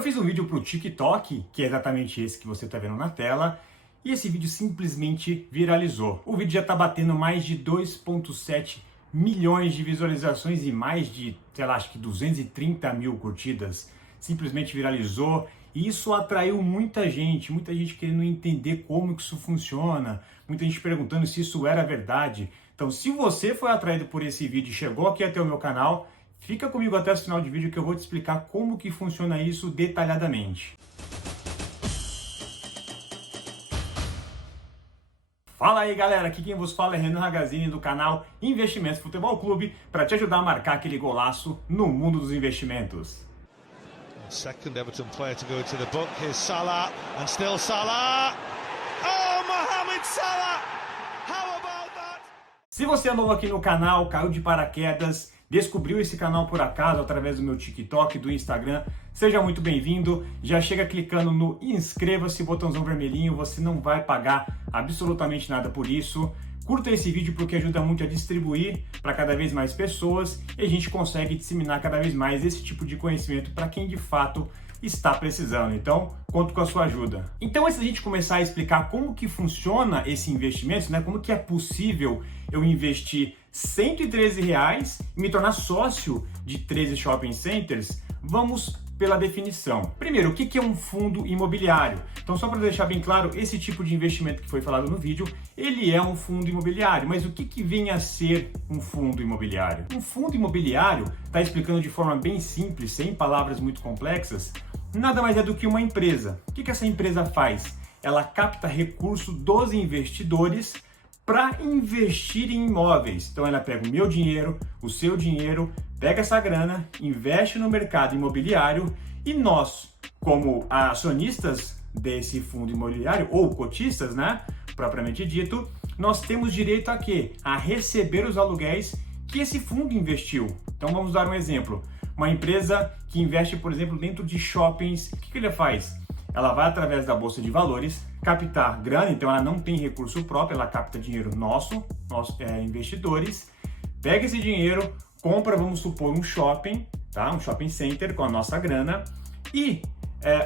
Eu fiz um vídeo para o TikTok, que é exatamente esse que você está vendo na tela, e esse vídeo simplesmente viralizou. O vídeo já está batendo mais de 2,7 milhões de visualizações e mais de, sei lá, acho que 230 mil curtidas. Simplesmente viralizou e isso atraiu muita gente querendo entender como que isso funciona, muita gente perguntando se isso era verdade. Então, se você foi atraído por esse vídeo e chegou aqui até o meu canal, fica comigo até o final do vídeo que eu vou te explicar como que funciona isso detalhadamente. Fala aí galera, aqui quem vos fala é Renan Ragazzini do canal Investimentos Futebol Clube para te ajudar a marcar aquele golaço no mundo dos investimentos. Second Everton player to go to the book. Here's Salah and still Salah. Oh, Mohamed Salah! How about that? Se você é novo aqui no canal, caiu de paraquedas, descobriu esse canal por acaso através do meu TikTok, do Instagram, seja muito bem-vindo. Já chega clicando no inscreva-se, botãozão vermelhinho, você não vai pagar absolutamente nada por isso. Curta esse vídeo porque ajuda muito a distribuir para cada vez mais pessoas e a gente consegue disseminar cada vez mais esse tipo de conhecimento para quem de fato está precisando. Então, conto com a sua ajuda. Então, antes da gente começar a explicar como que funciona esse investimento, como que é possível eu investir R$113 e me tornar sócio de 13 shopping centers, vamos pela definição. Primeiro, o que é um fundo imobiliário? Então, só para deixar bem claro, esse tipo de investimento que foi falado no vídeo, ele é um fundo imobiliário. Mas o que vem a ser um fundo imobiliário? Um fundo imobiliário, está explicando de forma bem simples, sem palavras muito complexas, nada mais é do que uma empresa. O que essa empresa faz? Ela capta recurso dos investidores para investir em imóveis. Então ela pega o meu dinheiro, o seu dinheiro, pega essa grana, investe no mercado imobiliário e nós, como acionistas desse fundo imobiliário ou cotistas, propriamente dito, nós temos direito a quê? A receber os aluguéis que esse fundo investiu. Então vamos dar um exemplo. Uma empresa que investe, por exemplo, dentro de shoppings, o que ela faz? Ela vai através da Bolsa de Valores captar grana, então ela não tem recurso próprio, ela capta dinheiro nosso, nós investidores, pega esse dinheiro, compra, vamos supor, um shopping, um shopping center com a nossa grana e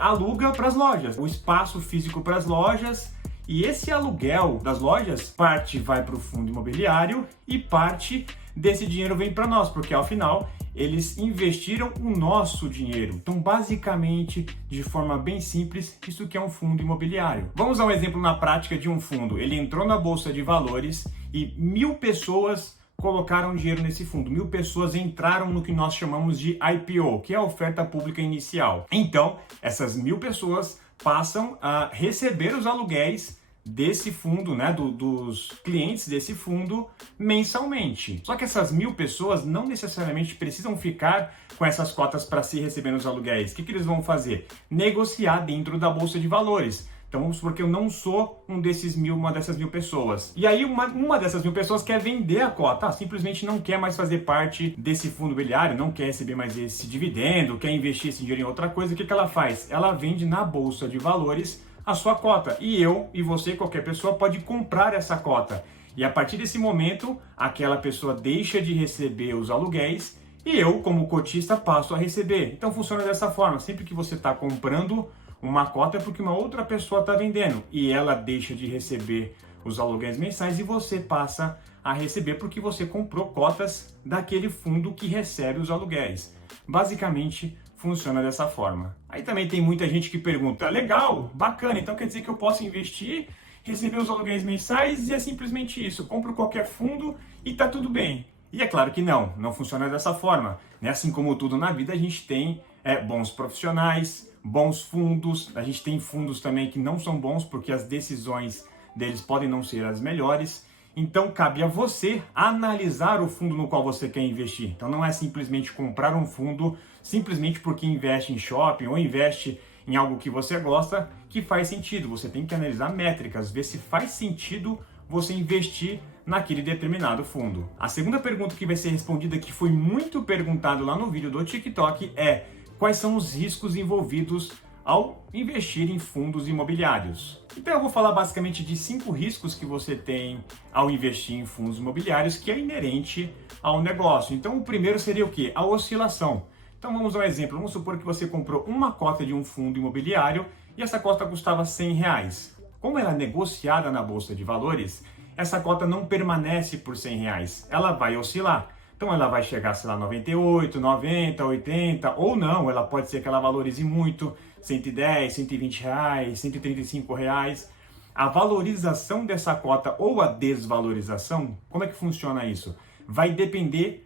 aluga para as lojas, o espaço físico para as lojas, e esse aluguel das lojas, parte vai para o fundo imobiliário e parte desse dinheiro vem para nós, porque ao final eles investiram o nosso dinheiro. Então, basicamente, de forma bem simples, isso que é um fundo imobiliário. Vamos a um exemplo na prática de um fundo. Ele entrou na Bolsa de Valores e 1.000 pessoas colocaram dinheiro nesse fundo. 1.000 pessoas entraram no que nós chamamos de IPO, que é a oferta pública inicial. Então, essas 1.000 pessoas passam a receber os aluguéis desse fundo, dos clientes desse fundo mensalmente. Só que essas 1.000 pessoas não necessariamente precisam ficar com essas cotas para se receber os aluguéis. O que eles vão fazer? Negociar dentro da Bolsa de Valores. Então vamos supor que eu não sou uma dessas 1.000 pessoas. E aí uma dessas 1.000 pessoas quer vender a cota, simplesmente não quer mais fazer parte desse fundo imobiliário, não quer receber mais esse dividendo, quer investir esse dinheiro em outra coisa. O que ela faz? Ela vende na Bolsa de Valores a sua cota. E eu e você, qualquer pessoa, pode comprar essa cota. E a partir desse momento, aquela pessoa deixa de receber os aluguéis e eu, como cotista, passo a receber. Então funciona dessa forma. Sempre que você está comprando uma cota é porque uma outra pessoa está vendendo e ela deixa de receber os aluguéis mensais e você passa a receber porque você comprou cotas daquele fundo que recebe os aluguéis. Basicamente, funciona dessa forma. Aí também tem muita gente que pergunta, legal, bacana, então quer dizer que eu posso investir, receber os aluguéis mensais e é simplesmente isso, compro qualquer fundo e tá tudo bem. E é claro que não funciona dessa forma. Assim como tudo na vida, a gente tem bons profissionais, bons fundos, a gente tem fundos também que não são bons porque as decisões deles podem não ser as melhores. Então, cabe a você analisar o fundo no qual você quer investir. Então, não é simplesmente comprar um fundo simplesmente porque investe em shopping ou investe em algo que você gosta que faz sentido. Você tem que analisar métricas, ver se faz sentido você investir naquele determinado fundo. A segunda pergunta que vai ser respondida, que foi muito perguntado lá no vídeo do TikTok, é: quais são os riscos envolvidos ao investir em fundos imobiliários? Então eu vou falar basicamente de 5 riscos que você tem ao investir em fundos imobiliários que é inerente ao negócio. Então o primeiro seria o quê? A oscilação. Então vamos dar um exemplo. Vamos supor que você comprou uma cota de um fundo imobiliário e essa cota custava R$100. Como ela é negociada na Bolsa de Valores, essa cota não permanece por R$100. Ela vai oscilar. Então ela vai chegar, sei lá, 98, 90, 80, ou não, ela pode ser que ela valorize muito, 110, 120 reais, 135 reais. A valorização dessa cota ou a desvalorização, como é que funciona isso? Vai depender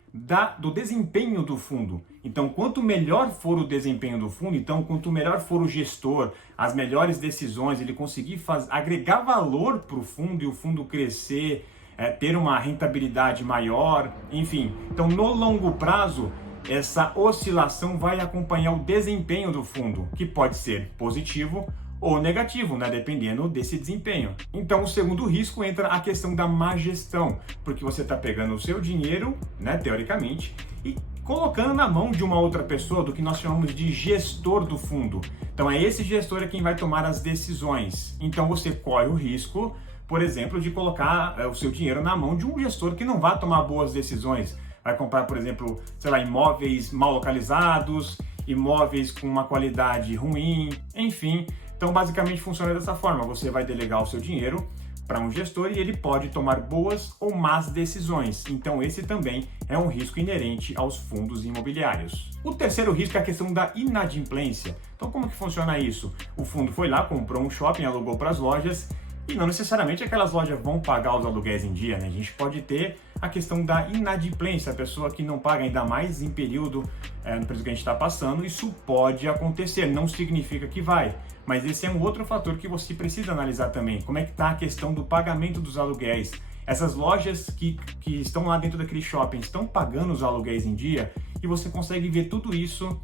do desempenho do fundo. Então, quanto melhor for o desempenho do fundo, então quanto melhor for o gestor, as melhores decisões, ele conseguir agregar valor para o fundo e o fundo crescer, ter uma rentabilidade maior, enfim. Então, no longo prazo, essa oscilação vai acompanhar o desempenho do fundo, que pode ser positivo ou negativo, né, dependendo desse desempenho. Então, o segundo risco entra a questão da má gestão, porque você está pegando o seu dinheiro, né, teoricamente, e colocando na mão de uma outra pessoa, do que nós chamamos de gestor do fundo. Então, é esse gestor quem vai tomar as decisões. Então, você corre o risco, por exemplo, de colocar o seu dinheiro na mão de um gestor que não vai tomar boas decisões. Vai comprar, por exemplo, sei lá, imóveis mal localizados, imóveis com uma qualidade ruim, enfim. Então, basicamente, funciona dessa forma. Você vai delegar o seu dinheiro para um gestor e ele pode tomar boas ou más decisões. Então, esse também é um risco inerente aos fundos imobiliários. O terceiro risco é a questão da inadimplência. Então, como que funciona isso? O fundo foi lá, comprou um shopping, alugou para as lojas, e não necessariamente aquelas lojas vão pagar os aluguéis em dia, né? A gente pode ter a questão da inadimplência, a pessoa que não paga, ainda mais em período, no período que a gente está passando, isso pode acontecer, não significa que vai. Mas esse é um outro fator que você precisa analisar também. Como é que está a questão do pagamento dos aluguéis? Essas lojas que estão lá dentro daquele shopping estão pagando os aluguéis em dia? E você consegue ver tudo isso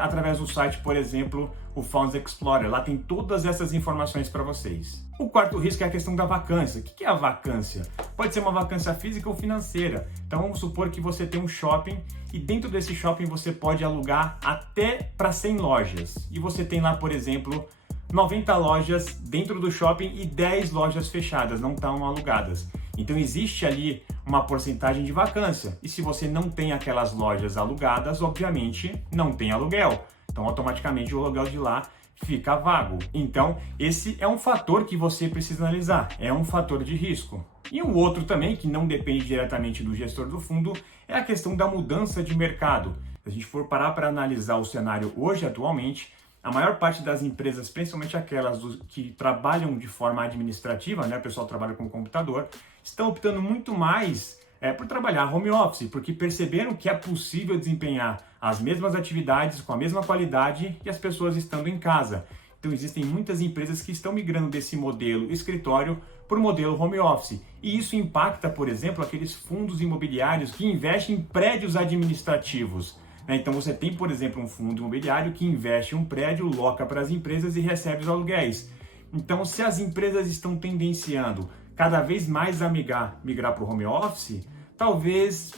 através do site, por exemplo, o Funds Explorer. Lá tem todas essas informações para vocês. O quarto risco é a questão da vacância. O que é a vacância? Pode ser uma vacância física ou financeira. Então vamos supor que você tem um shopping e dentro desse shopping você pode alugar até para 100 lojas. E você tem lá, por exemplo, 90 lojas dentro do shopping e 10 lojas fechadas, não estão alugadas. Então existe ali uma porcentagem de vacância. E se você não tem aquelas lojas alugadas, obviamente não tem aluguel. Então automaticamente o aluguel de lá fica vago. Então esse é um fator que você precisa analisar, é um fator de risco. E um outro também, que não depende diretamente do gestor do fundo, é a questão da mudança de mercado. Se a gente for parar para analisar o cenário hoje, atualmente, a maior parte das empresas, principalmente aquelas que trabalham de forma administrativa, né, o pessoal trabalha com computador, estão optando muito mais por trabalhar home office, porque perceberam que é possível desempenhar as mesmas atividades com a mesma qualidade e as pessoas estando em casa. Então existem muitas empresas que estão migrando desse modelo escritório para o modelo home office. E isso impacta, por exemplo, aqueles fundos imobiliários que investem em prédios administrativos. Então você tem, por exemplo, um fundo imobiliário que investe em um prédio, loca para as empresas e recebe os aluguéis. Então, se as empresas estão tendenciando cada vez mais a migrar para o home office, talvez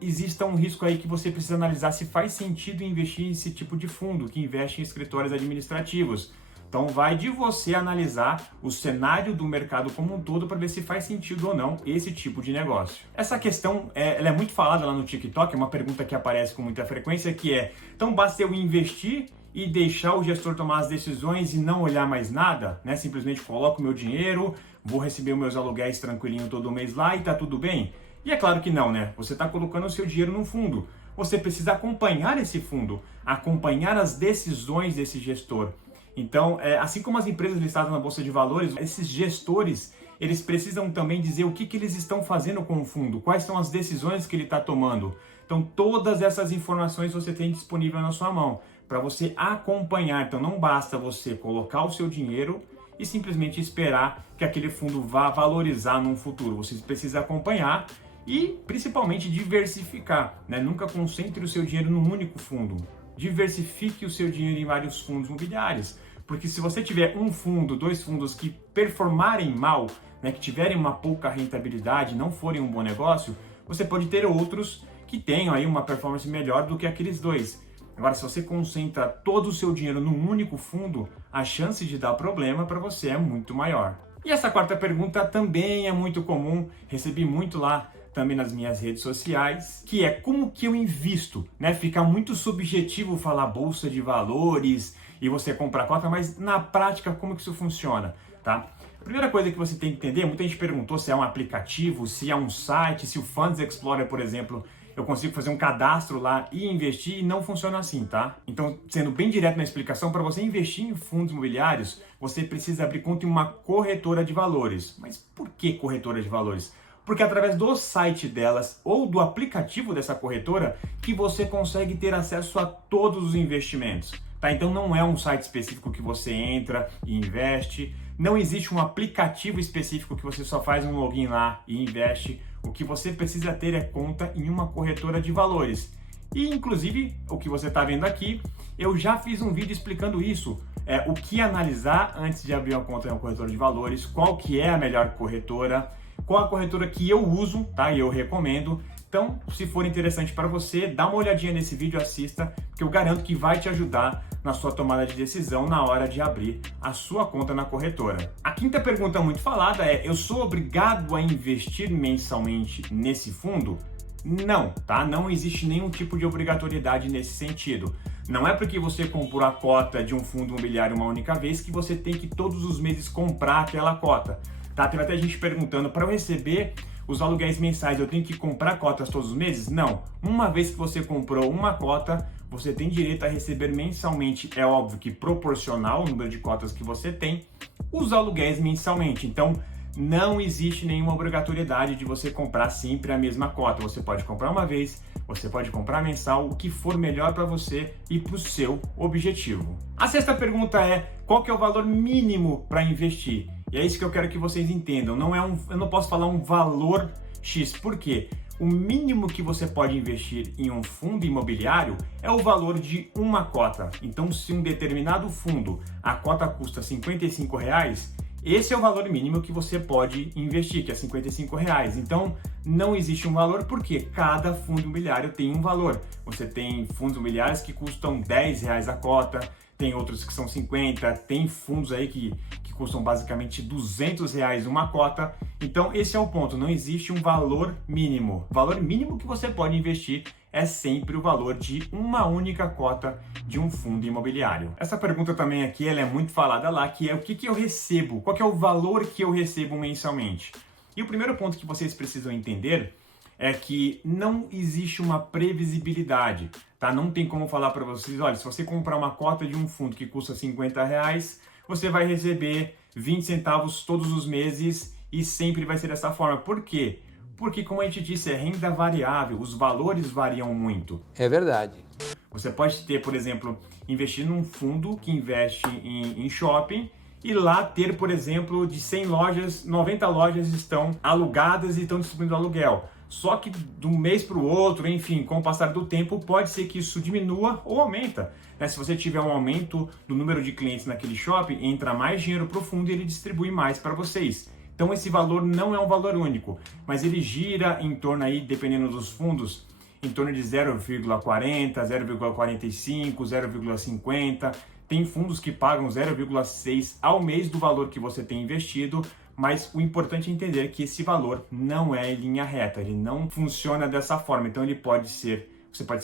exista um risco aí que você precisa analisar se faz sentido investir nesse tipo de fundo que investe em escritórios administrativos. Então vai de você analisar o cenário do mercado como um todo para ver se faz sentido ou não esse tipo de negócio. Essa questão ela é muito falada lá no TikTok, é uma pergunta que aparece com muita frequência, que é: então basta eu investir e deixar o gestor tomar as decisões e não olhar mais nada, né? Simplesmente coloco meu dinheiro, vou receber os meus aluguéis tranquilinho todo mês lá e tá tudo bem? E é claro que não, né? Você está colocando o seu dinheiro num fundo. Você precisa acompanhar esse fundo, acompanhar as decisões desse gestor. Então, assim como as empresas listadas na Bolsa de Valores, esses gestores, eles precisam também dizer o que eles estão fazendo com o fundo, quais são as decisões que ele está tomando. Então, todas essas informações você tem disponível na sua mão, para você acompanhar. Então, não basta você colocar o seu dinheiro e simplesmente esperar que aquele fundo vá valorizar no futuro. Você precisa acompanhar e, principalmente, diversificar, né? Nunca concentre o seu dinheiro num único fundo. Diversifique o seu dinheiro em vários fundos imobiliários. Porque se você tiver um fundo, dois fundos que performarem mal, né, que tiverem uma pouca rentabilidade, não forem um bom negócio, você pode ter outros que tenham aí uma performance melhor do que aqueles dois. Agora, se você concentra todo o seu dinheiro num único fundo, a chance de dar problema para você é muito maior. E essa quarta pergunta também é muito comum, recebi muito lá também nas minhas redes sociais, que é como que eu invisto, né? Fica muito subjetivo falar bolsa de valores e você comprar cota, mas na prática como que isso funciona, tá? A primeira coisa que você tem que entender, muita gente perguntou se é um aplicativo, se é um site, se o Funds Explorer, por exemplo, eu consigo fazer um cadastro lá e investir, e não funciona assim, tá? Então, sendo bem direto na explicação, para você investir em fundos imobiliários, você precisa abrir conta em uma corretora de valores. Mas por que corretora de valores? Porque através do site delas ou do aplicativo dessa corretora que você consegue ter acesso a todos os investimentos. Tá? Então não é um site específico que você entra e investe, não existe um aplicativo específico que você só faz um login lá e investe. O que você precisa ter é conta em uma corretora de valores. E inclusive, o que você está vendo aqui, eu já fiz um vídeo explicando isso. O que analisar antes de abrir uma conta em uma corretora de valores, qual que é a melhor corretora, qual a corretora que eu uso, tá? E eu recomendo. Então, se for interessante para você, dá uma olhadinha nesse vídeo, assista, que eu garanto que vai te ajudar na sua tomada de decisão na hora de abrir a sua conta na corretora. A quinta pergunta muito falada é: eu sou obrigado a investir mensalmente nesse fundo? Não, tá? Não existe nenhum tipo de obrigatoriedade nesse sentido. Não é porque você comprou a cota de um fundo imobiliário uma única vez que você tem que todos os meses comprar aquela cota. Tá? Teve até gente perguntando, para eu receber os aluguéis mensais, eu tenho que comprar cotas todos os meses? Não. Uma vez que você comprou uma cota, você tem direito a receber mensalmente, é óbvio que proporcional ao número de cotas que você tem, os aluguéis mensalmente. Então, não existe nenhuma obrigatoriedade de você comprar sempre a mesma cota. Você pode comprar uma vez, você pode comprar mensal, o que for melhor para você e para o seu objetivo. A sexta pergunta é: qual que é o valor mínimo para investir? E é isso que eu quero que vocês entendam. Eu não posso falar um valor X, por quê? O mínimo que você pode investir em um fundo imobiliário é o valor de uma cota. Então, se um determinado fundo, a cota custa R$55, esse é o valor mínimo que você pode investir, que é R$55. Então, não existe um valor porque cada fundo imobiliário tem um valor. Você tem fundos imobiliários que custam R$10 a cota, tem outros que são 50, tem fundos aí que custam basicamente R$200 uma cota. Então, esse é o ponto, não existe um valor mínimo. O valor mínimo que você pode investir é sempre o valor de uma única cota de um fundo imobiliário. Essa pergunta também aqui, ela é muito falada lá, que é o que eu recebo, qual que é o valor que eu recebo mensalmente. E o primeiro ponto que vocês precisam entender é que não existe uma previsibilidade, tá? Não tem como falar para vocês, olha, se você comprar uma cota de um fundo que custa R$50, você vai receber 20 centavos todos os meses e sempre vai ser dessa forma. Por quê? Porque, como a gente disse, é renda variável, os valores variam muito. É verdade. Você pode ter, por exemplo, investir num fundo que investe em shopping e lá ter, por exemplo, de 100 lojas, 90 lojas estão alugadas e estão distribuindo aluguel. Só que de um mês para o outro, enfim, com o passar do tempo, pode ser que isso diminua ou aumenta. Se você tiver um aumento do número de clientes naquele shopping, entra mais dinheiro para o fundo e ele distribui mais para vocês. Então esse valor não é um valor único, mas ele gira em torno aí, dependendo dos fundos, em torno de 0,40, 0,45, 0,50. Tem fundos que pagam 0,6 ao mês do valor que você tem investido, mas o importante é entender que esse valor não é em linha reta, ele não funciona dessa forma. Então você pode ser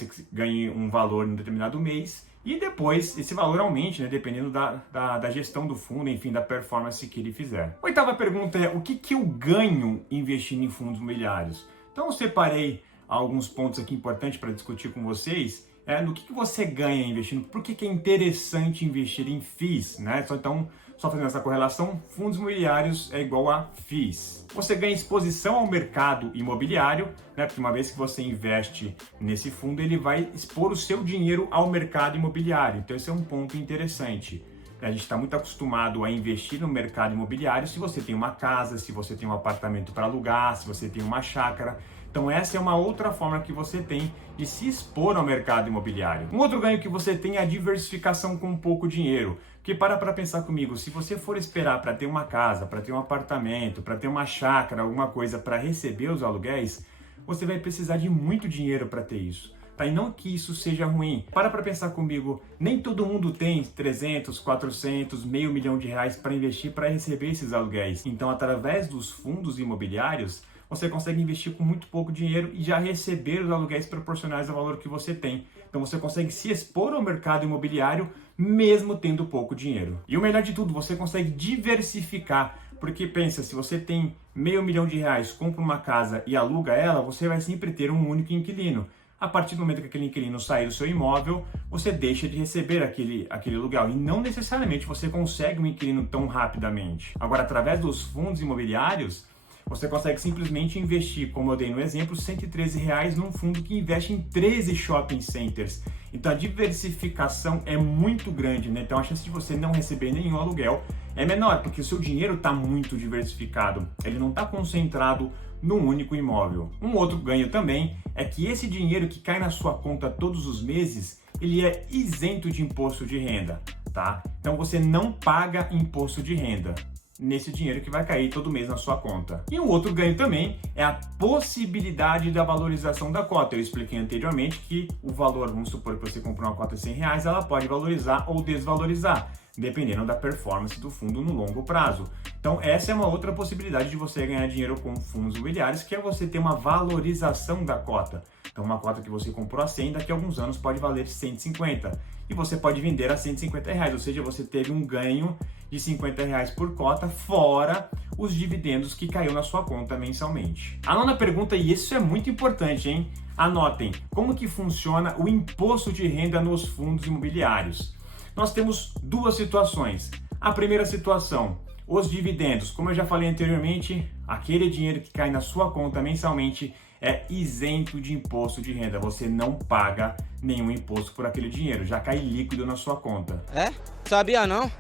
que ganhe um valor em um determinado mês e depois esse valor aumente, né, dependendo da gestão do fundo, enfim, da performance que ele fizer. Oitava pergunta é: o que eu ganho investindo em fundos imobiliários? Então eu separei alguns pontos aqui importantes para discutir com vocês. No que você ganha investindo, por que é interessante investir em FIIs, né? Então, só fazendo essa correlação, fundos imobiliários é igual a FIIs. Você ganha exposição ao mercado imobiliário, né? Porque uma vez que você investe nesse fundo, ele vai expor o seu dinheiro ao mercado imobiliário. Então, esse é um ponto interessante. A gente está muito acostumado a investir no mercado imobiliário se você tem uma casa, se você tem um apartamento para alugar, se você tem uma chácara. Então essa é uma outra forma que você tem de se expor ao mercado imobiliário. Um outro ganho que você tem é a diversificação com pouco dinheiro. Porque para pensar comigo, se você for esperar para ter uma casa, para ter um apartamento, para ter uma chácara, alguma coisa para receber os aluguéis, você vai precisar de muito dinheiro para ter isso. Tá? E não que isso seja ruim. Para pensar comigo, nem todo mundo tem 300, 400, meio milhão de reais para investir para receber esses aluguéis. Então, através dos fundos imobiliários, você consegue investir com muito pouco dinheiro e já receber os aluguéis proporcionais ao valor que você tem. Então você consegue se expor ao mercado imobiliário mesmo tendo pouco dinheiro. E o melhor de tudo, você consegue diversificar, porque pensa, se você tem R$500 mil, compra uma casa e aluga ela, você vai sempre ter um único inquilino. A partir do momento que aquele inquilino sair do seu imóvel, você deixa de receber aquele aluguel. E não necessariamente você consegue um inquilino tão rapidamente. Agora, através dos fundos imobiliários, você consegue simplesmente investir, como eu dei no exemplo, R$113 num fundo que investe em 13 shopping centers. Então a diversificação é muito grande, né? Então a chance de você não receber nenhum aluguel é menor, porque o seu dinheiro está muito diversificado. Ele não está concentrado num único imóvel. Um outro ganho também é que esse dinheiro que cai na sua conta todos os meses, ele é isento de imposto de renda, tá? Então você não paga imposto de renda nesse dinheiro que vai cair todo mês na sua conta. E um outro ganho também é a possibilidade da valorização da cota. Eu expliquei anteriormente que o valor, vamos supor que você comprou uma cota de R$100, ela pode valorizar ou desvalorizar, dependendo da performance do fundo no longo prazo. Então essa é uma outra possibilidade de você ganhar dinheiro com fundos imobiliários, que é você ter uma valorização da cota. Então uma cota que você comprou a 100, daqui a alguns anos pode valer 150. E você pode vender a R$150, ou seja, você teve um ganho de R$50 por cota, fora os dividendos que caiu na sua conta mensalmente. A nona pergunta, e isso é muito importante, hein? Anotem, como que funciona o imposto de renda nos fundos imobiliários? Nós temos duas situações. A primeira situação, os dividendos. Como eu já falei anteriormente, aquele dinheiro que cai na sua conta mensalmente é isento de imposto de renda. Você não paga nenhum imposto por aquele dinheiro, já cai líquido na sua conta. É? Sabia não?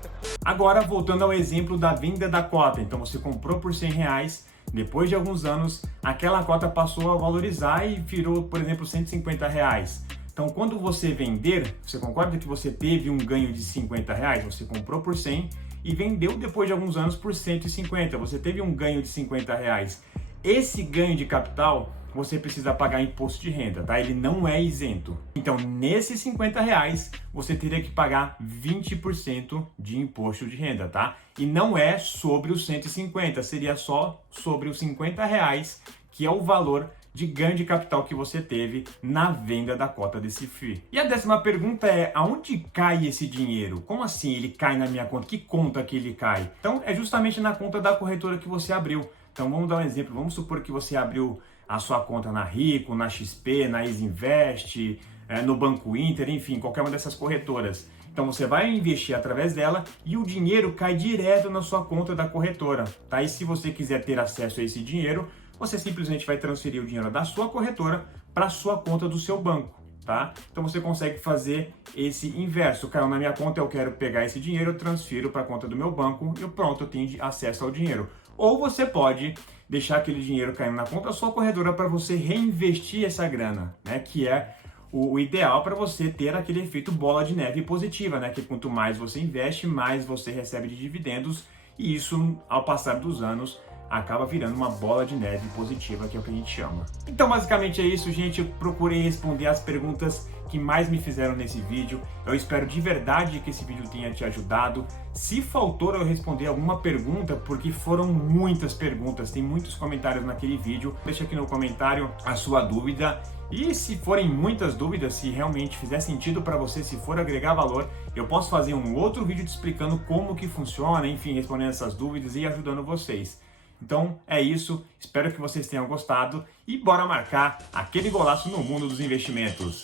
Agora, voltando ao exemplo da venda da cota. Então você comprou por R$100, depois de alguns anos, aquela cota passou a valorizar e virou, por exemplo, R$150. Então, quando você vender, você concorda que você teve um ganho de R$50? Você comprou por 100 e vendeu depois de alguns anos por 150. Você teve um ganho de R$50. Esse ganho de capital, você precisa pagar imposto de renda, tá? Ele não é isento. Então, nesses R$50, você teria que pagar 20% de imposto de renda, tá? E não é sobre os 150, seria só sobre os R$50, que é o valor de ganho de capital que você teve na venda da cota desse FII. E a 10ª pergunta é, aonde cai esse dinheiro? Como assim ele cai na minha conta? Que conta que ele cai? Então, é justamente na conta da corretora que você abriu. Então, vamos dar um exemplo. Vamos supor que você abriu a sua conta na Rico, na XP, na Isinvest, no Banco Inter, enfim, qualquer uma dessas corretoras. Então você vai investir através dela e o dinheiro cai direto na sua conta da corretora, tá? E se você quiser ter acesso a esse dinheiro, você simplesmente vai transferir o dinheiro da sua corretora para a sua conta do seu banco, tá? Então você consegue fazer esse inverso. Caiu na minha conta, eu quero pegar esse dinheiro, eu transfiro para a conta do meu banco e pronto, eu tenho acesso ao dinheiro. Ou você pode deixar aquele dinheiro caindo na conta da sua corretora para você reinvestir essa grana, né? Que é o ideal para você ter aquele efeito bola de neve positiva, né? Que quanto mais você investe, mais você recebe de dividendos e isso, ao passar dos anos, acaba virando uma bola de neve positiva, que é o que a gente chama. Então, basicamente é isso, gente. Eu procurei responder as perguntas que mais me fizeram nesse vídeo. Eu espero de verdade que esse vídeo tenha te ajudado. Se faltou eu responder alguma pergunta, porque foram muitas perguntas, tem muitos comentários naquele vídeo, deixa aqui no comentário a sua dúvida. E se forem muitas dúvidas, se realmente fizer sentido para você, se for agregar valor, eu posso fazer um outro vídeo te explicando como que funciona, enfim, respondendo essas dúvidas e ajudando vocês. Então é isso, espero que vocês tenham gostado e bora marcar aquele golaço no mundo dos investimentos.